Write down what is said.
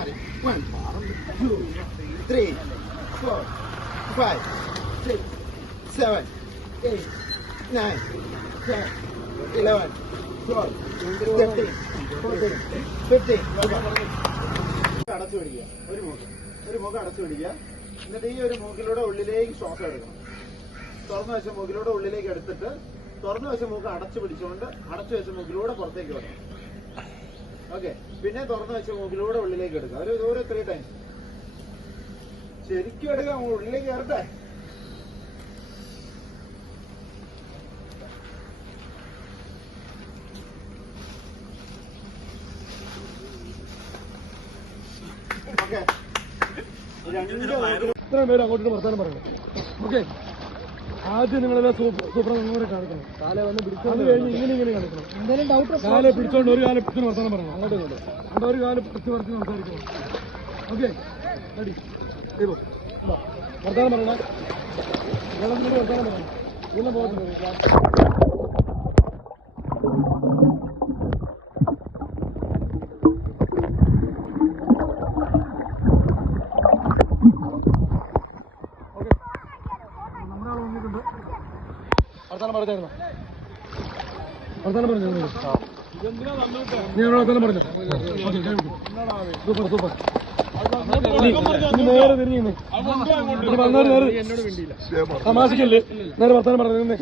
നാല് One, two, three, four, five, six, seven, eight, nine, ten, eleven, twelve, thirteen, fourteen, fifteen. അടച്ചു പിടിക്കുക. ഒരു മൂക്ക്. ഒരു മൂക്ക് അടച്ചു പിടിക്കുക. എന്നിട്ട് ഈ ഒരു മൂക്കിലൂടെ ഉള്ളിലേക്ക് ശ്വാസം എടുക്കണം. തുറന്നു വെച്ച മൂക്കിലൂടെ ഉള്ളിലേക്ക് എടുത്തിട്ട് തുറന്നു വെച്ച മൂക്ക് അടച്ചു പിടിച്ചുകൊണ്ട് അടച്ചു വെച്ച മൂക്കിലൂടെ പുറത്തേക്ക് വിടണം ഓക്കെ പിന്നെ തുറന്നു വെച്ച മൂക്കിലൂടെ ഉള്ളിലേക്ക് എടുക്കുക ഒരു ദൂരെ ത്രീ ടൈം ശരിക്കും എടുക്കുക ഉള്ളിലേക്ക് കയറട്ടെ. ഇത്രയും പേര് അങ്ങോട്ട് വർത്താനം പറയണം ഓക്കെ ആദ്യം നിങ്ങളെല്ലാം സൂപ്പർ നിങ്ങളെ കാണിക്കണം. കാലെ വന്ന് അത് കഴിഞ്ഞ് ഇങ്ങനെ ഇങ്ങനെ കാണിക്കണം. എന്തെങ്കിലും ഡൗട്ട് കാലെ പിടിച്ചോണ്ട് ഒരു കാലം പിടിച്ച് വർത്തനം പറയണം. അങ്ങോട്ട് ഇങ്ങോട്ട്. എന്നിട്ട് ഒരു കാലം പിടിച്ച് വർത്തി സംസാരിക്കണം. ഓക്കെ. റെഡി. ദൈവം വർത്താനം പറയണം. വെള്ളത്തിനോട് വർത്താനം പറയണം. ഇങ്ങനെ പോകത്തില്ല വർത്താനം പറഞ്ഞായിരുന്നോ? വർത്താനം പറഞ്ഞു? നീ എന്നോട് വർത്താനം പറഞ്ഞു? Super super. നേരെ തിരിഞ്ഞു തമാശക്കല്ലേ? നേരെ വർത്താനം പറഞ്ഞു